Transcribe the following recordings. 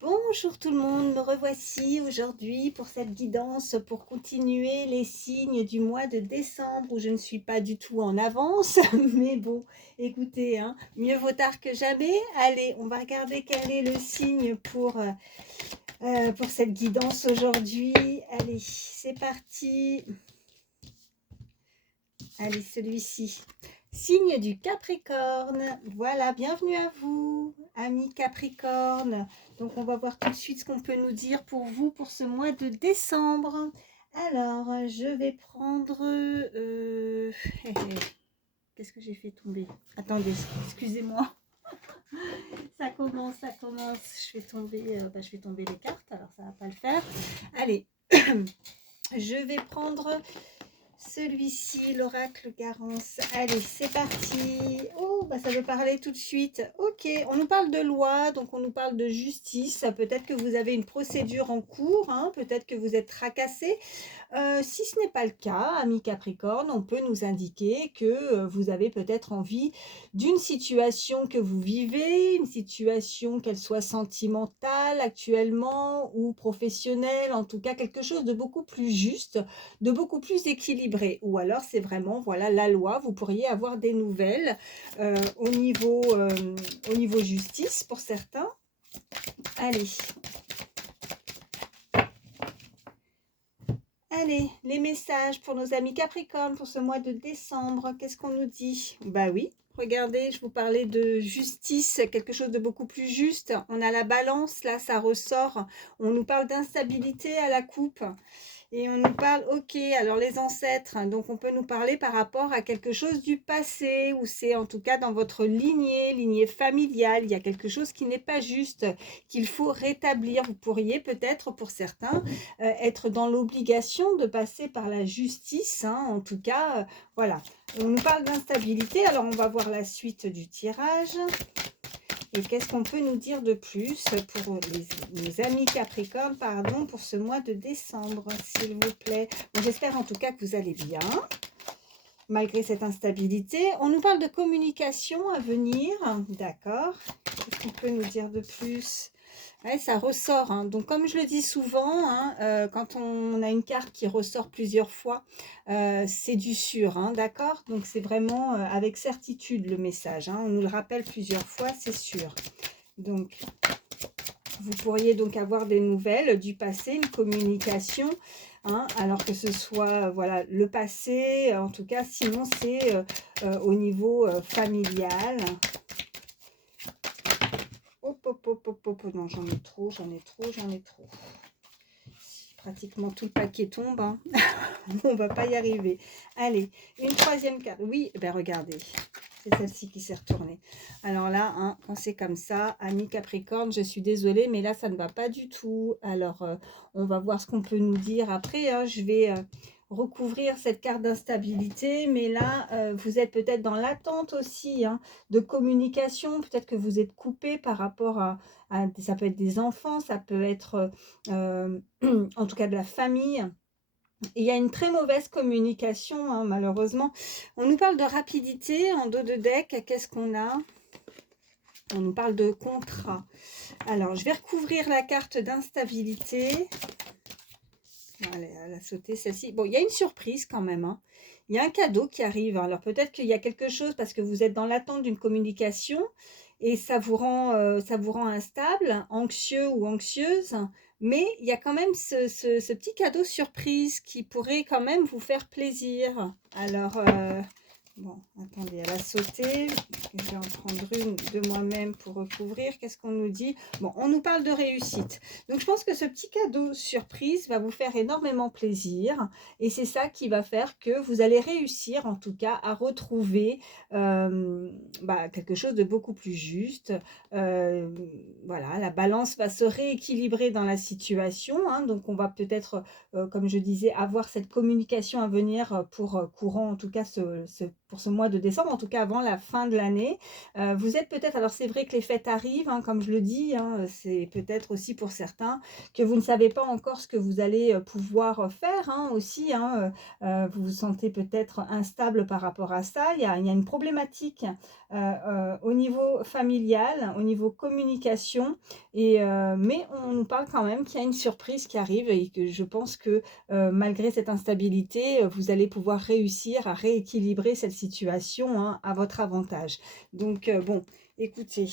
Bonjour tout le monde, me revoici aujourd'hui pour cette guidance pour continuer les signes du mois de décembre où je ne suis pas du tout en avance. Mais bon, écoutez, hein, mieux vaut tard que jamais. Allez, on va regarder quel est le signe pour cette guidance aujourd'hui. Allez, c'est parti. Allez, celui-ci. Signe du Capricorne. Voilà, bienvenue à vous, amis Capricorne. Donc, on va voir tout de suite ce qu'on peut nous dire pour vous pour ce mois de décembre. Alors, je vais prendre... Qu'est-ce que j'ai fait tomber? Attendez, excusez-moi. Ça commence, ça commence. Je vais tomber les cartes, alors ça va pas le faire. Allez, je vais prendre... celui-ci, l'oracle Garance. Allez, c'est parti. Oh, bah ça veut parler tout de suite. Ok, on nous parle de loi, donc on nous parle de justice. Peut-être que vous avez une procédure en cours, hein, peut-être que vous êtes tracassé. Si ce n'est pas le cas, ami Capricorne, on peut nous indiquer que vous avez peut-être envie d'une situation que vous vivez, une situation qu'elle soit sentimentale actuellement ou professionnelle, en tout cas quelque chose de beaucoup plus juste, de beaucoup plus équilibré. Ou alors c'est vraiment voilà la loi, vous pourriez avoir des nouvelles au niveau justice pour certains. Allez. Allez, les messages pour nos amis Capricorne pour ce mois de décembre. Qu'est-ce qu'on nous dit? Bah oui, regardez, je vous parlais de justice, quelque chose de beaucoup plus juste. On a la balance, là, ça ressort. On nous parle d'instabilité à la coupe. Et on nous parle, ok, alors les ancêtres, donc on peut nous parler par rapport à quelque chose du passé, ou c'est en tout cas dans votre lignée familiale, il y a quelque chose qui n'est pas juste, qu'il faut rétablir. Vous pourriez peut-être, pour certains, être dans l'obligation de passer par la justice, hein, en tout cas, voilà. On nous parle d'instabilité, alors on va voir la suite du tirage. Et qu'est-ce qu'on peut nous dire de plus pour nos amis Capricorne, pardon, pour ce mois de décembre, s'il vous plaît. Bon, j'espère en tout cas que vous allez bien, malgré cette instabilité. On nous parle de communication à venir, d'accord. Qu'est-ce qu'on peut nous dire de plus? Ouais, ça ressort, hein. Donc comme je le dis souvent, hein, quand on a une carte qui ressort plusieurs fois, c'est du sûr, hein, d'accord. Donc c'est vraiment avec certitude le message, hein. On nous le rappelle plusieurs fois, c'est sûr. Donc vous pourriez donc avoir des nouvelles du passé, une communication, hein, alors que ce soit voilà le passé, en tout cas sinon c'est au niveau familial. Hop, hop, hop, hop, hop. Non, j'en ai trop. Pratiquement tout le paquet tombe, hein. On va pas y arriver. Allez, une troisième carte. Oui, ben regardez, c'est celle-ci qui s'est retournée. Alors là, hein, quand c'est comme ça, ami Capricorne, je suis désolée, mais là, ça ne va pas du tout. Alors, on va voir ce qu'on peut nous dire après, hein. Je vais recouvrir cette carte d'instabilité, mais là, vous êtes peut-être dans l'attente aussi, hein, de communication. Peut-être que vous êtes coupé par rapport ça peut être des enfants, ça peut être en tout cas de la famille. Il y a une très mauvaise communication, hein, malheureusement. On nous parle de rapidité en dos de deck. Qu'est-ce qu'on a? On nous parle de contrat. Alors, je vais recouvrir la carte d'instabilité. Allez, elle a sauté celle-ci. Bon, il y a une surprise quand même, hein. Il y a un cadeau qui arrive. Alors, peut-être qu'il y a quelque chose parce que vous êtes dans l'attente d'une communication et ça vous rend instable, anxieux ou anxieuse. Mais il y a quand même ce petit cadeau surprise qui pourrait quand même vous faire plaisir. Alors, bon, attendez, elle a sauté. Je vais en prendre une de moi-même pour recouvrir. Qu'est-ce qu'on nous dit? Bon, on nous parle de réussite. Donc, je pense que ce petit cadeau surprise va vous faire énormément plaisir. Et c'est ça qui va faire que vous allez réussir, en tout cas, à retrouver quelque chose de beaucoup plus juste. Euh, voilà, la balance va se rééquilibrer dans la situation, hein. Donc, on va peut-être, comme je disais, avoir cette communication à venir pour courant, en tout cas, ce pour ce mois de décembre, en tout cas avant la fin de l'année. Vous êtes peut-être, alors c'est vrai que les fêtes arrivent, hein, comme je le dis, hein, c'est peut-être aussi pour certains que vous ne savez pas encore ce que vous allez pouvoir faire, hein, aussi, hein, vous vous sentez peut-être instable par rapport à ça. Il y a une problématique au niveau familial, au niveau communication, mais on nous parle quand même qu'il y a une surprise qui arrive et que je pense que malgré cette instabilité, vous allez pouvoir réussir à rééquilibrer cette situation, hein, à votre avantage. Donc bon, écoutez,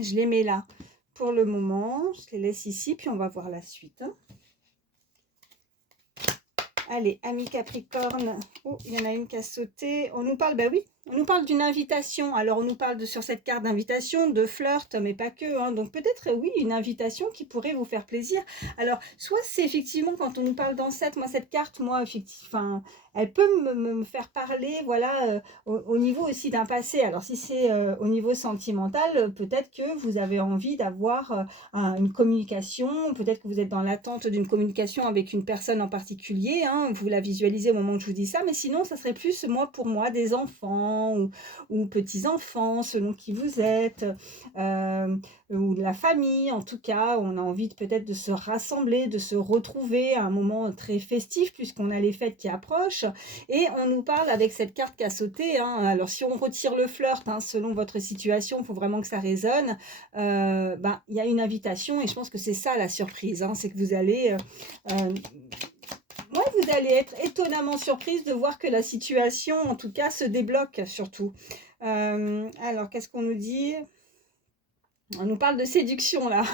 je les mets là pour le moment, je les laisse ici, puis on va voir la suite, hein. Allez, amis Capricorne. Oh, il y en a une qui a sauté. On nous parle, ben oui, on nous parle d'une invitation. Alors, on nous parle sur cette carte d'invitation, de flirt, mais pas que, hein. Donc, peut-être, oui, une invitation qui pourrait vous faire plaisir. Alors, soit c'est effectivement, quand on nous parle d'ancêtre, moi, cette carte, moi, effectivement, elle peut me faire parler, voilà, au niveau aussi d'un passé. Alors, si c'est au niveau sentimental, peut-être que vous avez envie d'avoir une communication, peut-être que vous êtes dans l'attente d'une communication avec une personne en particulier, hein, vous la visualisez au moment où je vous dis ça, mais sinon, ça serait plus, moi, pour moi, des enfants ou petits-enfants, selon qui vous êtes, euh, ou de la famille, en tout cas, on a envie peut-être de se rassembler, de se retrouver à un moment très festif, puisqu'on a les fêtes qui approchent, et on nous parle avec cette carte qui a sauté, hein, alors si on retire le flirt, hein, selon votre situation, il faut vraiment que ça résonne, ben, il y a une invitation et je pense que c'est ça la surprise, hein, c'est que vous allez, ouais, vous allez être étonnamment surprise de voir que la situation, en tout cas, se débloque surtout. Alors, qu'est-ce qu'on nous dit? On nous parle de séduction là.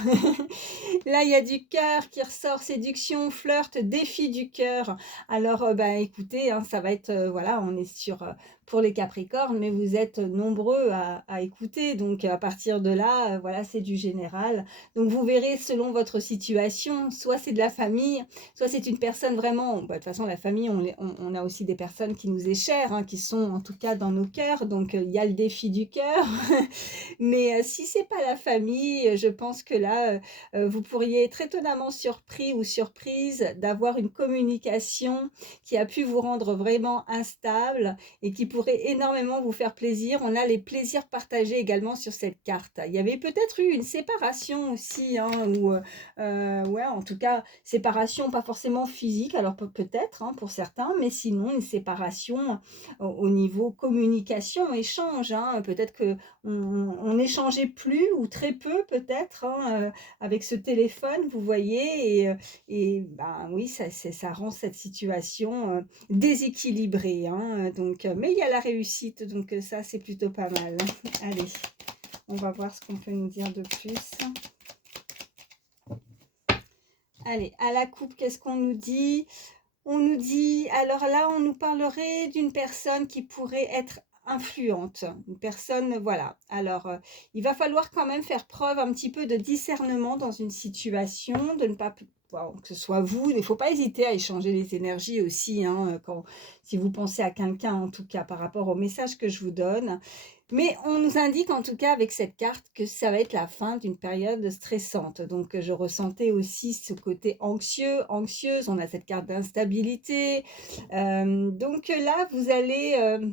Là, il y a du cœur qui ressort, séduction, flirt, défi du cœur. Alors, bah, écoutez, hein, ça va être, voilà, on est sur, pour les Capricornes, mais vous êtes nombreux à écouter. Donc, à partir de là, voilà, c'est du général. Donc, vous verrez selon votre situation, soit c'est de la famille, soit c'est une personne vraiment, bah, de toute façon, la famille, on a aussi des personnes qui nous est chères, hein, qui sont en tout cas dans nos cœurs. Donc, il y a le défi du cœur. Mais si c'est pas la famille, je pense que là, vous pourriez être étonnamment surpris ou surprise d'avoir une communication qui a pu vous rendre vraiment instable et qui pourrait énormément vous faire plaisir. On a les plaisirs partagés également sur cette carte. Il y avait peut-être eu une séparation aussi, hein, ou ouais, en tout cas, séparation pas forcément physique, alors peut-être, hein, pour certains, mais sinon une séparation au niveau communication, échange, hein. Peut-être que on n'échangeait plus ou très peu peut-être, hein, avec ce téléphone, vous voyez, et ben oui, ça rend cette situation déséquilibrée, hein, donc, mais il y a la réussite, donc ça, c'est plutôt pas mal. Allez, on va voir ce qu'on peut nous dire de plus. Allez, à la coupe, qu'est-ce qu'on nous dit? On nous dit, alors là, on nous parlerait d'une personne qui pourrait être influente, une personne, voilà. Alors, il va falloir quand même faire preuve un petit peu de discernement dans une situation, de ne pas, bon, que ce soit vous, il ne faut pas hésiter à échanger les énergies aussi, hein, si vous pensez à quelqu'un, en tout cas, par rapport au message que je vous donne. Mais on nous indique en tout cas avec cette carte que ça va être la fin d'une période stressante. Donc je ressentais aussi ce côté anxieux, anxieuse. On a cette carte d'instabilité. Donc là, vous allez,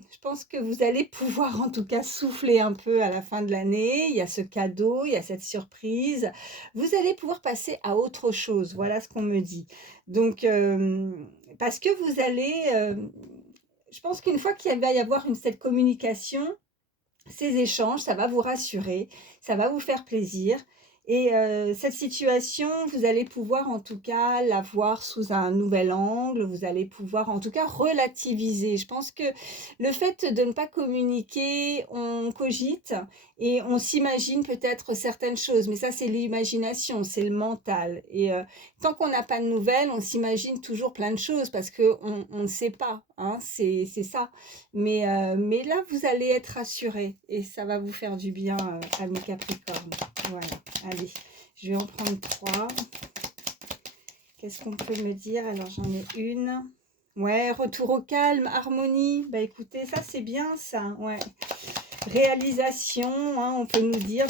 je pense que vous allez pouvoir en tout cas souffler un peu à la fin de l'année. Il y a ce cadeau, il y a cette surprise. Vous allez pouvoir passer à autre chose. Voilà ce qu'on me dit. Donc, parce que vous allez, je pense qu'une fois qu'il va y avoir cette communication, ces échanges, ça va vous rassurer, ça va vous faire plaisir et cette situation, vous allez pouvoir en tout cas la voir sous un nouvel angle, vous allez pouvoir en tout cas relativiser. Je pense que le fait de ne pas communiquer, on cogite et on s'imagine peut-être certaines choses, mais ça c'est l'imagination, c'est le mental et tant qu'on n'a pas de nouvelles, on s'imagine toujours plein de choses parce qu'on ne sait pas, hein, c'est ça. Mais là, vous allez être rassurés et ça va vous faire du bien, amis Capricorne. Voilà, allez, je vais en prendre 3. Qu'est-ce qu'on peut me dire? Alors, j'en ai une. Ouais, retour au calme, harmonie. Bah écoutez, ça c'est bien ça, ouais. Réalisation, hein, on peut nous dire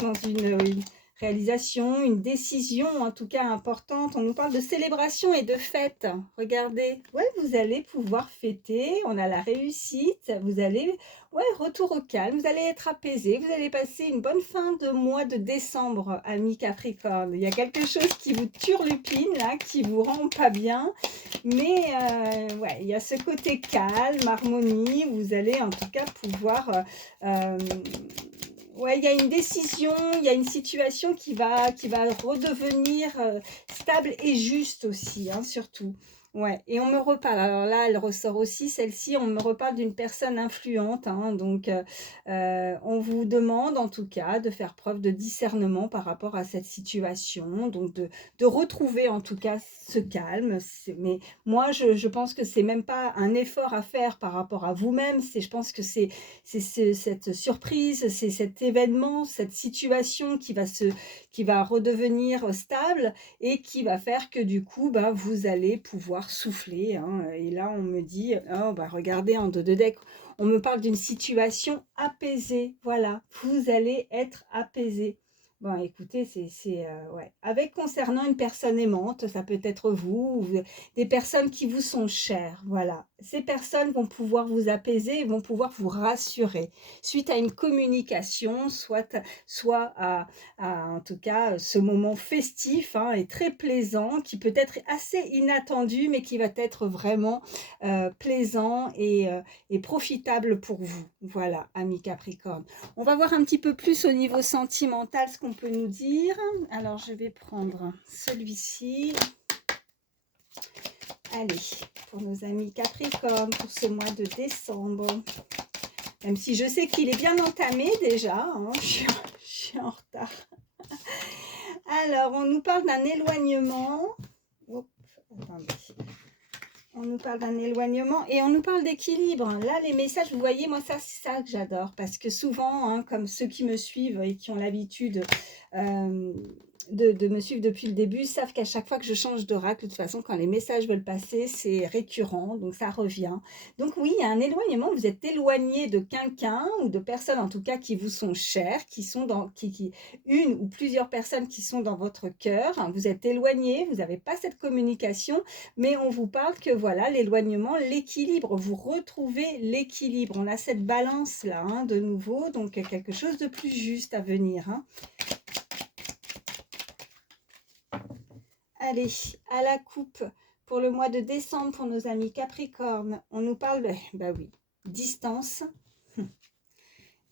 réalisation, une décision en tout cas importante. On nous parle de célébration et de fête. Regardez, ouais, vous allez pouvoir fêter, on a la réussite, vous allez, ouais, retour au calme, vous allez être apaisé, vous allez passer une bonne fin de mois de décembre, amis Capricorne. Il y a quelque chose qui vous turlupine, là, qui vous rend pas bien, mais ouais, il y a ce côté calme, harmonie, vous allez en tout cas pouvoir... ouais, il y a une décision, il y a une situation qui va redevenir stable et juste aussi, hein, surtout. Ouais, et on me reparle, alors là, elle ressort aussi, celle-ci, on me reparle d'une personne influente, hein, donc on vous demande en tout cas de faire preuve de discernement par rapport à cette situation, donc de retrouver en tout cas ce calme. Mais moi, je pense que c'est même pas un effort à faire par rapport à vous-même, je pense que c'est cette surprise, c'est cet événement, cette situation qui va redevenir stable et qui va faire que du coup, bah, vous allez pouvoir souffler, hein. Et là, on me dit, oh, bah, regardez en dos de deck, on me parle d'une situation apaisée. Voilà, vous allez être apaisé. Bon, écoutez, ouais. Avec concernant une personne aimante, ça peut être vous, ou des personnes qui vous sont chères. Voilà, ces personnes vont pouvoir vous apaiser, vont pouvoir vous rassurer suite à une communication, soit en tout cas ce moment festif, hein, et très plaisant, qui peut être assez inattendu, mais qui va être vraiment plaisant et profitable pour vous. Voilà, amis Capricorne. On va voir un petit peu plus au niveau sentimental ce qu'on peut nous dire. Alors, je vais prendre celui-ci. Allez, pour nos amis Capricorne, pour ce mois de décembre. Même si je sais qu'il est bien entamé déjà, hein, je suis en retard. Alors, on nous parle d'un éloignement. Oups, attendez. On nous parle d'un éloignement et on nous parle d'équilibre. Là, les messages, vous voyez, moi, ça, c'est ça que j'adore. Parce que souvent, hein, comme ceux qui me suivent et qui ont l'habitude de me suivre depuis le début, savent qu'à chaque fois que je change d'oracle, de toute façon, quand les messages veulent passer, c'est récurrent, donc ça revient. Donc oui, il y a un éloignement, vous êtes éloigné de quelqu'un ou de personnes, en tout cas, qui vous sont chères, qui sont une ou plusieurs personnes qui sont dans votre cœur. Vous êtes éloigné, vous n'avez pas cette communication, mais on vous parle que voilà, l'éloignement, l'équilibre, vous retrouvez l'équilibre. On a cette balance-là, hein, de nouveau, donc quelque chose de plus juste à venir, hein. Allez, à la coupe pour le mois de décembre pour nos amis Capricorne. On nous parle, bah oui, distance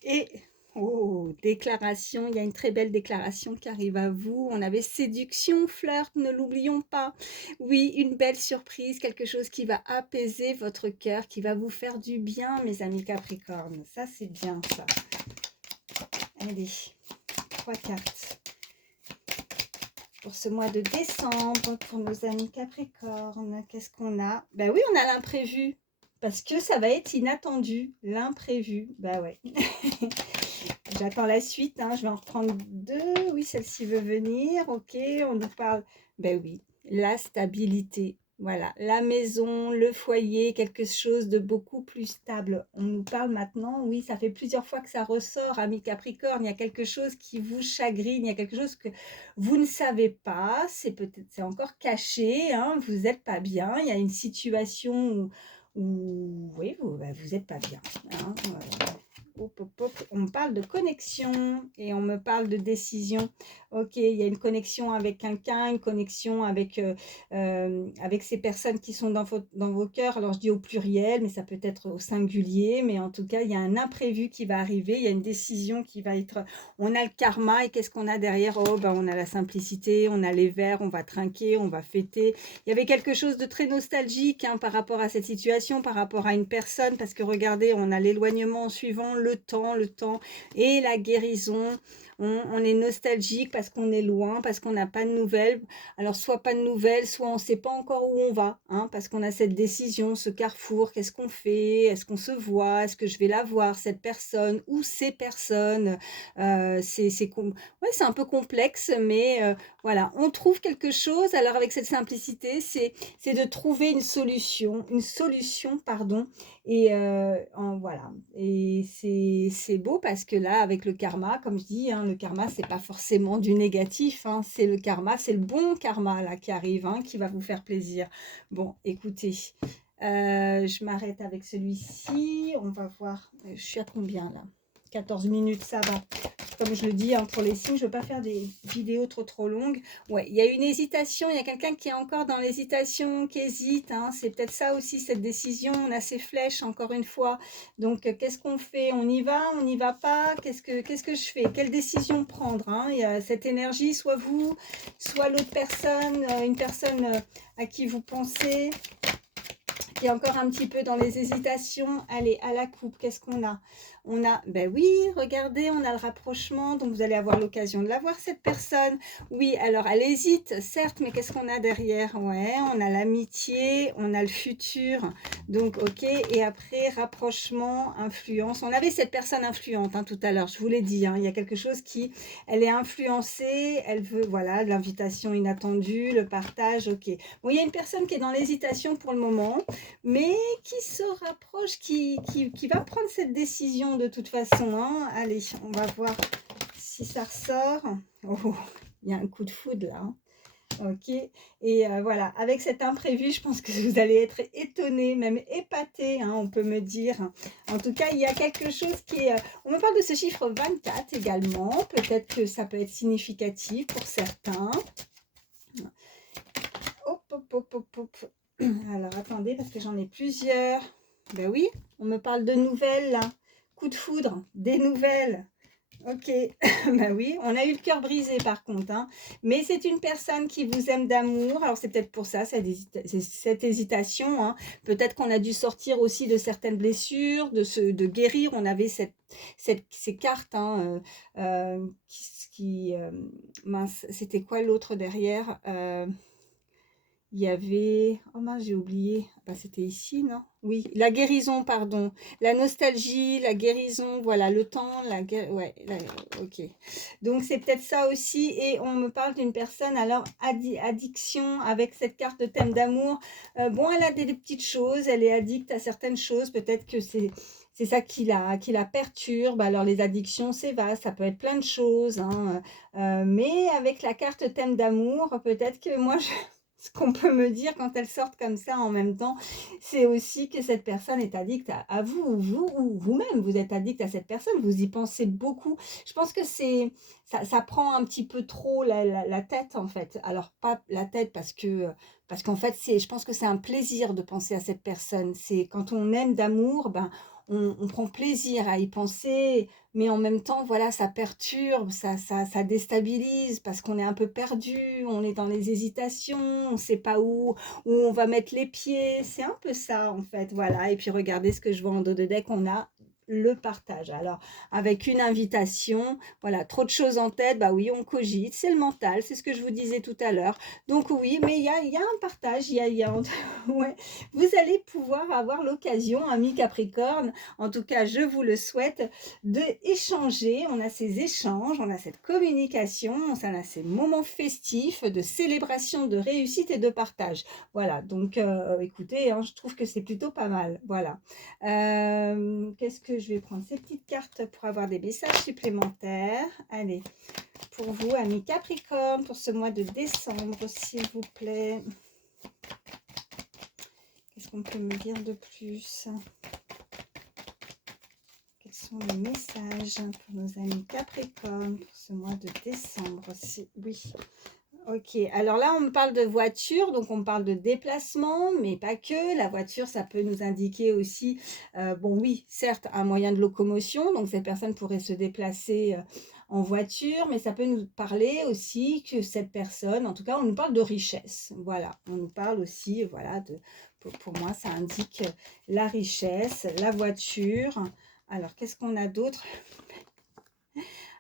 et oh, déclaration. Il y a une très belle déclaration qui arrive à vous. On avait séduction, flirt, ne l'oublions pas. Oui, une belle surprise, quelque chose qui va apaiser votre cœur, qui va vous faire du bien, mes amis Capricorne. Ça, c'est bien ça. Allez, 3 cartes. Pour ce mois de décembre, pour nos amis Capricorne, qu'est-ce qu'on a? Ben oui, on a l'imprévu, parce que ça va être inattendu, l'imprévu. Ben ouais. J'attends la suite, hein. Je vais en reprendre 2. Oui, celle-ci veut venir, ok, on nous parle, ben oui, la stabilité. Voilà, la maison, le foyer, quelque chose de beaucoup plus stable. On nous parle maintenant, oui, ça fait plusieurs fois que ça ressort, amis Capricorne, il y a quelque chose qui vous chagrine, il y a quelque chose que vous ne savez pas, c'est encore caché, hein, vous n'êtes pas bien, il y a une situation où oui, vous n'êtes pas bien, hein, on me parle de connexion et on me parle de décision. Ok, il y a une connexion avec quelqu'un, une connexion avec ces personnes qui sont dans vos cœurs. Alors je dis au pluriel, mais ça peut être au singulier. Mais en tout cas, il y a un imprévu qui va arriver. Il y a une décision qui va être... On a le karma et qu'est-ce qu'on a derrière? Oh, ben, on a la simplicité, on a les verres, on va trinquer, on va fêter. Il y avait quelque chose de très nostalgique, hein, par rapport à cette situation, par rapport à une personne. Parce que regardez, on a l'éloignement suivant, le temps et la guérison. On est nostalgique parce qu'on est loin, parce qu'on n'a pas de nouvelles. Alors, soit pas de nouvelles, soit on ne sait pas encore où on va, hein, parce qu'on a cette décision, ce carrefour. Qu'est-ce qu'on fait? Est-ce qu'on se voit? Est-ce que je vais la voir, cette personne ou ces personnes? Ouais, c'est un peu complexe, mais voilà, on trouve quelque chose. Alors, avec cette simplicité, c'est de trouver une solution, pardon. Et voilà, et c'est beau parce que là, avec le karma, comme je dis, hein, le karma, c'est pas forcément du négatif, hein, c'est le karma, c'est le bon karma là qui arrive, hein, qui va vous faire plaisir. Bon, écoutez, je m'arrête avec celui-ci, on va voir, je suis à combien là? 14 minutes, ça va. Comme je le dis, hein, pour les signes, je ne veux pas faire des vidéos trop longues. Ouais, il y a une hésitation, il y a quelqu'un qui est encore dans l'hésitation, qui hésite. Hein. C'est peut-être ça aussi, cette décision. On a ces flèches, encore une fois. Donc, qu'est-ce qu'on fait? On y va? On n'y va pas? Qu'est-ce que je fais? Quelle décision prendre, hein? Il y a cette énergie, soit vous, soit l'autre personne, une personne à qui vous pensez, qui est encore un petit peu dans les hésitations. Allez, à la coupe, qu'est-ce qu'on a? On a, ben oui, regardez, on a le rapprochement, donc vous allez avoir l'occasion de la voir, cette personne. Oui, alors elle hésite, certes, mais qu'est-ce qu'on a derrière? Ouais, on a l'amitié, on a le futur, donc ok, et après, rapprochement, influence. On avait cette personne influente hein, tout à l'heure, je vous l'ai dit, hein, il y a quelque chose qui, elle est influencée, elle veut, voilà, l'invitation inattendue, le partage, ok. Bon, il y a une personne qui est dans l'hésitation pour le moment, mais qui se rapproche, qui va prendre cette décision de toute façon. Hein. Allez, on va voir si ça ressort. Oh, il y a un coup de foudre là. Hein. Ok, et voilà, avec cet imprévu, je pense que vous allez être étonné, même épaté, hein, on peut me dire. En tout cas, il y a quelque chose qui est... on me parle de ce chiffre 24 également, peut-être que ça peut être significatif pour certains. Hop, hop, hop, hop, hop. Alors, attendez, parce que j'en ai plusieurs. Ben oui, on me parle de nouvelles, là. Coup de foudre, des nouvelles. Ok, ben oui, on a eu le cœur brisé par contre, hein. Mais c'est une personne qui vous aime d'amour, alors c'est peut-être pour ça, cette hésitation, hein. Peut-être qu'on a dû sortir aussi de certaines blessures, de guérir, on avait ces cartes, hein, mince, c'était quoi l'autre derrière il y avait, oh mince, j'ai oublié, bah, c'était ici, non? Oui, la guérison, pardon. La nostalgie, la guérison, voilà, le temps, ouais, ok. Donc, c'est peut-être ça aussi. Et on me parle d'une personne, alors, addiction, avec cette carte de thème d'amour. Bon, elle a des petites choses, elle est addicte à certaines choses. Peut-être que c'est ça qui la perturbe. Alors, les addictions, c'est vaste, ça peut être plein de choses. Hein. Mais avec la carte thème d'amour, peut-être que moi, ce qu'on peut me dire quand elles sortent comme ça en même temps, c'est aussi que cette personne est addicte à vous, ou vous-même, vous êtes addict à cette personne, vous y pensez beaucoup. Je pense que ça prend un petit peu trop la tête en fait. Alors pas la tête parce qu'en fait, je pense que c'est un plaisir de penser à cette personne. C'est quand on aime d'amour, ben, on prend plaisir à y penser, mais en même temps, voilà, ça perturbe, ça déstabilise parce qu'on est un peu perdu, on est dans les hésitations, on ne sait pas où on va mettre les pieds. C'est un peu ça, en fait, voilà. Et puis, regardez ce que je vois en dos de deck, on a le partage. Alors, avec une invitation, voilà, trop de choses en tête, bah oui, on cogite, c'est le mental, c'est ce que je vous disais tout à l'heure. Donc oui, mais il y a un partage, ouais. Vous allez pouvoir avoir l'occasion, ami Capricorne, en tout cas, je vous le souhaite, d'échanger. On a ces échanges, on a cette communication, on a ces moments festifs de célébration, de réussite et de partage. Voilà, donc écoutez, hein, je trouve que c'est plutôt pas mal. Voilà. Qu'est-ce que je vais prendre? Ces petites cartes pour avoir des messages supplémentaires. Allez, pour vous, amis Capricorne, pour ce mois de décembre, s'il vous plaît. Qu'est-ce qu'on peut me dire de plus? Quels sont les messages pour nos amis Capricorne pour ce mois de décembre? Oui. Ok, alors là, on me parle de voiture, donc on parle de déplacement, mais pas que. La voiture, ça peut nous indiquer aussi, bon oui, certes, un moyen de locomotion, donc cette personne pourrait se déplacer en voiture, mais ça peut nous parler aussi que cette personne, en tout cas, on nous parle de richesse. Voilà, on nous parle aussi, voilà, pour moi, ça indique la richesse, la voiture. Alors, qu'est-ce qu'on a d'autre?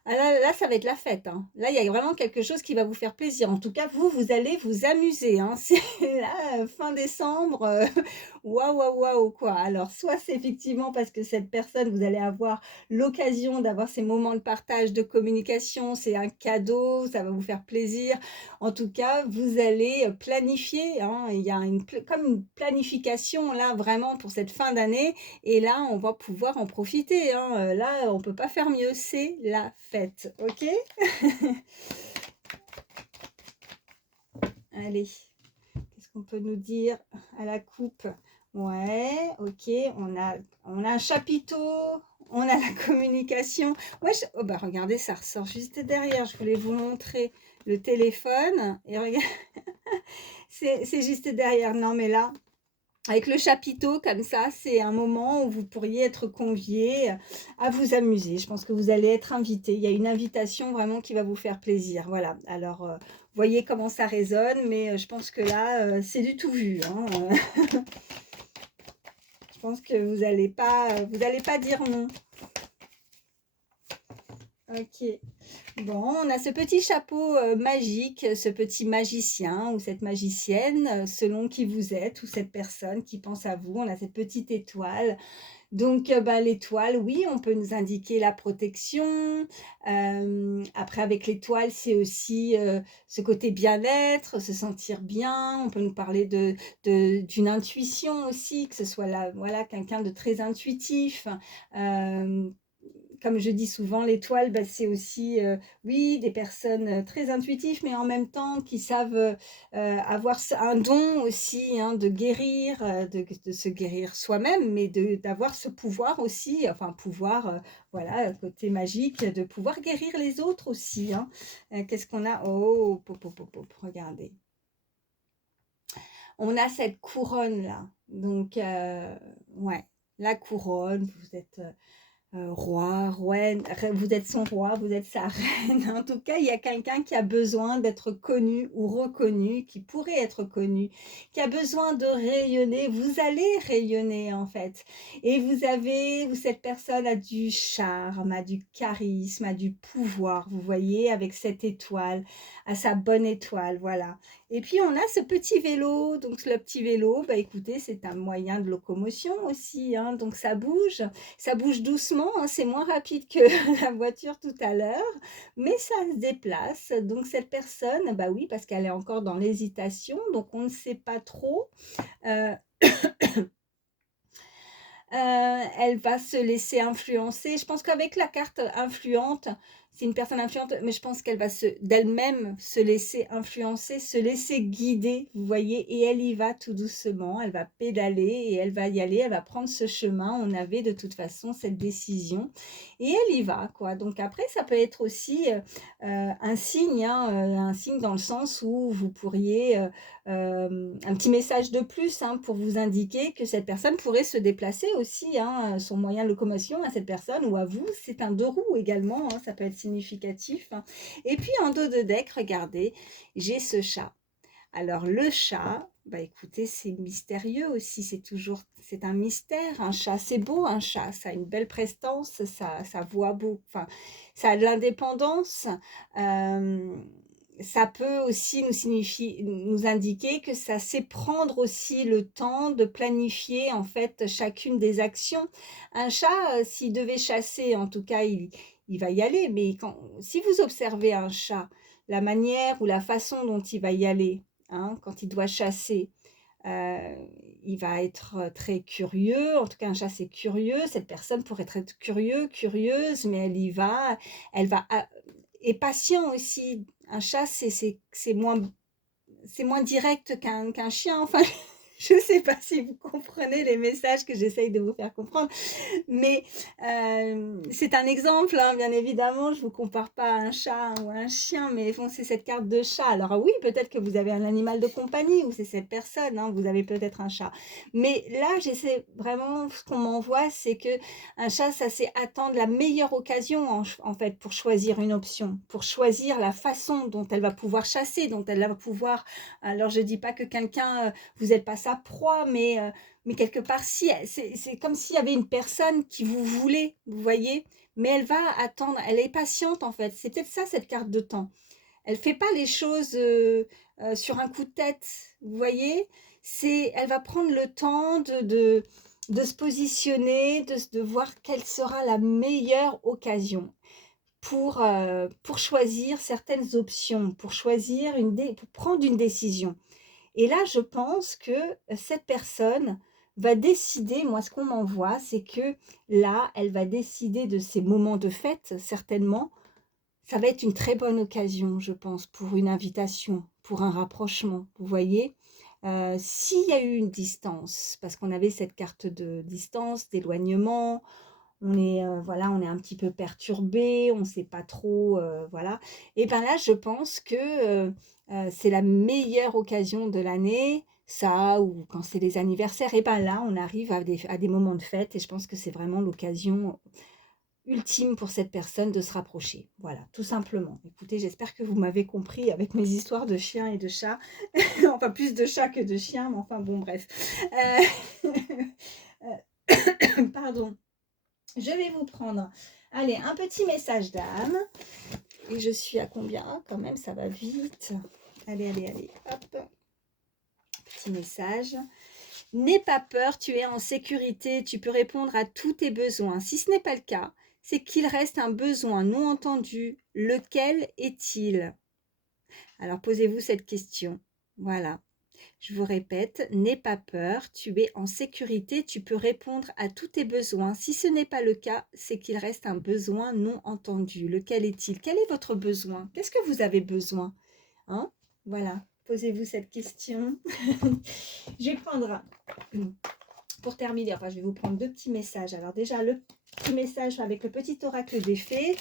Ah là, ça va être la fête. Hein. Là, il y a vraiment quelque chose qui va vous faire plaisir. En tout cas, vous allez vous amuser. Hein. C'est là, fin décembre. Waouh, waouh, waouh, quoi. Alors, soit c'est effectivement parce que cette personne, vous allez avoir l'occasion d'avoir ces moments de partage, de communication. C'est un cadeau, ça va vous faire plaisir. En tout cas, vous allez planifier. Hein. Il y a comme une planification là, vraiment pour cette fin d'année. Et là, on va pouvoir en profiter. Hein. Là, on ne peut pas faire mieux. C'est la fête, ok? Allez, qu'est-ce qu'on peut nous dire à la coupe? Ouais, ok, on a un chapiteau, on a la communication. Ouais, oh bah regardez, ça ressort juste derrière, je voulais vous montrer le téléphone. Et regarde, c'est juste derrière. Non, mais là, avec le chapiteau comme ça, c'est un moment où vous pourriez être conviés à vous amuser. Je pense que vous allez être invité. Il y a une invitation vraiment qui va vous faire plaisir. Voilà. Alors, voyez comment ça résonne, mais je pense que là, c'est du tout vu, hein. Je pense que vous allez pas dire non. Ok. Bon, on a ce petit chapeau magique, ce petit magicien ou cette magicienne, selon qui vous êtes, ou cette personne qui pense à vous. On a cette petite étoile. Donc, bah, l'étoile, oui, on peut nous indiquer la protection. Après, avec l'étoile, c'est aussi ce côté bien-être, se sentir bien. On peut nous parler d'une intuition aussi, que ce soit là, voilà, quelqu'un de très intuitif. Euh, Comme je dis souvent, l'étoile, bah, c'est aussi, oui, des personnes très intuitives, mais en même temps qui savent avoir un don aussi, hein, de guérir, de se guérir soi-même, mais d'avoir ce pouvoir aussi, enfin pouvoir, voilà, côté magique, de pouvoir guérir les autres aussi, hein. Qu'est-ce qu'on a? Oh, pop, pop, pop, pop, regardez. On a cette couronne là. Donc, ouais, la couronne, vous êtes roi, reine, vous êtes son roi, vous êtes sa reine. En tout cas, il y a quelqu'un qui a besoin d'être connu ou reconnu, qui pourrait être connu, qui a besoin de rayonner. Vous allez rayonner en fait. Et cette personne a du charme, a du charisme, a du pouvoir, vous voyez, avec cette étoile, à sa bonne étoile, voilà. Et puis on a ce petit vélo, donc le petit vélo, bah écoutez, c'est un moyen de locomotion aussi, hein, donc ça bouge doucement, hein, c'est moins rapide que la voiture tout à l'heure, mais ça se déplace. Donc cette personne, bah oui, parce qu'elle est encore dans l'hésitation, donc on ne sait pas trop. Euh, elle va se laisser influencer. Je pense qu'avec la carte influente, c'est une personne influente, mais je pense qu'elle va d'elle-même se laisser influencer, se laisser guider, vous voyez, et elle y va tout doucement, elle va pédaler et elle va y aller, elle va prendre ce chemin. On avait de toute façon cette décision et elle y va, quoi. Donc après, ça peut être aussi un signe, hein, un signe dans le sens où vous pourriez un petit message de plus, hein, pour vous indiquer que cette personne pourrait se déplacer aussi, hein, son moyen de locomotion à cette personne ou à vous, c'est un deux roues également, hein, ça peut être significatif, hein. Et puis en dos de deck, regardez, j'ai ce chat. Alors le chat, bah écoutez, c'est mystérieux aussi, c'est un mystère, un chat, c'est beau un chat, ça a une belle prestance, ça voit beau, enfin, ça a de l'indépendance. Euh, Ça peut aussi nous indiquer que ça sait prendre aussi le temps de planifier en fait chacune des actions. Un chat, s'il devait chasser, en tout cas, il va y aller, mais si vous observez un chat, la manière ou la façon dont il va y aller, hein, quand il doit chasser, euh, il va être très curieux. En tout cas, un chat, c'est curieux. Cette personne pourrait être curieuse, mais elle y va. Elle va et patient aussi. Un chat, c'est moins direct qu'un chien. Enfin, je ne sais pas si vous comprenez les messages que j'essaye de vous faire comprendre. Mais c'est un exemple, hein, bien évidemment. Je ne vous compare pas à un chat ou à un chien, mais bon, c'est cette carte de chat. Alors oui, peut-être que vous avez un animal de compagnie ou c'est cette personne, hein, vous avez peut-être un chat. Mais là, j'essaie vraiment, ce qu'on m'envoie, c'est que un chat, ça c'est attendre la meilleure occasion en fait pour choisir une option, pour choisir la façon dont elle va pouvoir chasser, dont elle va pouvoir. Alors je dis pas que quelqu'un, vous n'êtes pas sa proie, mais quelque part, si, c'est comme s'il y avait une personne qui vous voulait, vous voyez, mais elle va attendre, elle est patiente en fait. C'est peut-être ça cette carte de temps. Elle fait pas les choses sur un coup de tête, vous voyez. Elle va prendre le temps de se positionner, de voir quelle sera la meilleure occasion pour choisir certaines options, pour prendre une décision. Et là, je pense que cette personne va décider, moi ce qu'on m'envoie, c'est que là, elle va décider de ces moments de fête, certainement, ça va être une très bonne occasion, je pense, pour une invitation, pour un rapprochement, vous voyez. S'il y a eu une distance, parce qu'on avait cette carte de distance, d'éloignement, on est, voilà, on est un petit peu perturbé, on ne sait pas trop, voilà. Et ben là, je pense que c'est la meilleure occasion de l'année, ça, ou quand c'est les anniversaires. Et ben là, on arrive à des moments de fête, et je pense que c'est vraiment l'occasion ultime pour cette personne de se rapprocher. Voilà, tout simplement. Écoutez, j'espère que vous m'avez compris avec mes histoires de chiens et de chats. Enfin, plus de chats que de chiens, mais enfin bon, bref. Pardon. Je vais vous prendre, allez, un petit message d'âme. Et je suis à combien? Quand même, ça va vite. Allez, allez, allez, hop. Petit message. N'aie pas peur, tu es en sécurité, tu peux répondre à tous tes besoins. Si ce n'est pas le cas, c'est qu'il reste un besoin non entendu. Lequel est-il? Alors, posez-vous cette question. Voilà. Je vous répète, n'aie pas peur, tu es en sécurité, tu peux répondre à tous tes besoins. Si ce n'est pas le cas, c'est qu'il reste un besoin non entendu. Lequel est-il? Quel est votre besoin? Qu'est-ce que vous avez besoin? Hein? Voilà, posez-vous cette question. Je vais prendre, pour terminer, enfin je vais vous prendre deux petits messages. Alors déjà, le petit message avec le petit oracle des fées.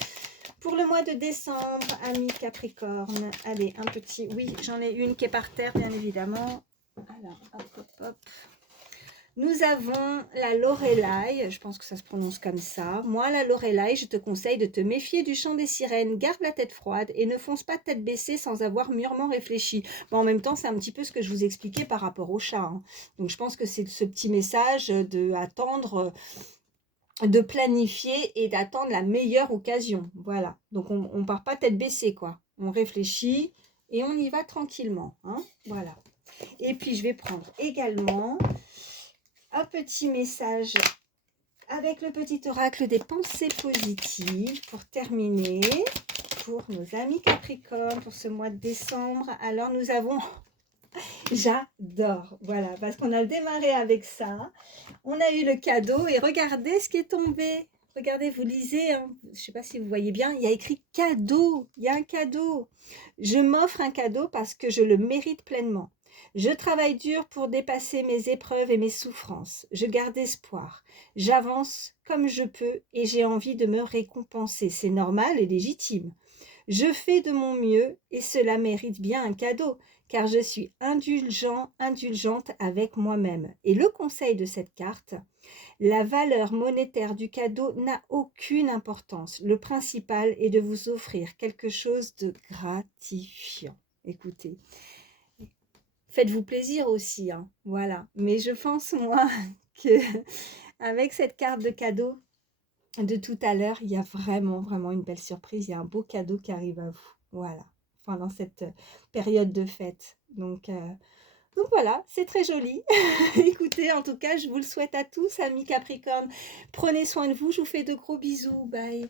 Pour le mois de décembre, amis Capricorne, allez, un petit, oui, j'en ai une qui est par terre, bien évidemment. Alors, hop, hop, hop. Nous avons la Lorelai, je pense que ça se prononce comme ça. Moi, la Lorelai, je te conseille de te méfier du chant des sirènes, garde la tête froide et ne fonce pas tête baissée sans avoir mûrement réfléchi. Bon, en même temps, c'est un petit peu ce que je vous expliquais par rapport au chat, hein. Donc, je pense que c'est ce petit message de attendre, de planifier et d'attendre la meilleure occasion. Voilà. Donc, on ne part pas tête baissée, quoi. On réfléchit et on y va tranquillement, hein. Voilà. Et puis, je vais prendre également un petit message avec le petit oracle des pensées positives pour terminer, pour nos amis Capricorne, pour ce mois de décembre. Alors, nous avons... J'adore, voilà, parce qu'on a démarré avec ça. On a eu le cadeau et regardez ce qui est tombé. Regardez, vous lisez, hein. Je ne sais pas si vous voyez bien, il y a écrit cadeau, il y a un cadeau. Je m'offre un cadeau parce que je le mérite pleinement. Je travaille dur pour dépasser mes épreuves et mes souffrances. Je garde espoir. J'avance comme je peux et j'ai envie de me récompenser. C'est normal et légitime. Je fais de mon mieux et cela mérite bien un cadeau, car je suis indulgente avec moi-même. Et le conseil de cette carte, la valeur monétaire du cadeau n'a aucune importance. Le principal est de vous offrir quelque chose de gratifiant. Écoutez, faites-vous plaisir aussi, hein, voilà. Mais je pense, moi, que avec cette carte de cadeau de tout à l'heure, il y a vraiment, vraiment une belle surprise. Il y a un beau cadeau qui arrive à vous. Voilà. Enfin, dans cette période de fête. Donc voilà, c'est très joli. Écoutez, en tout cas, je vous le souhaite à tous, amis Capricorne. Prenez soin de vous. Je vous fais de gros bisous. Bye.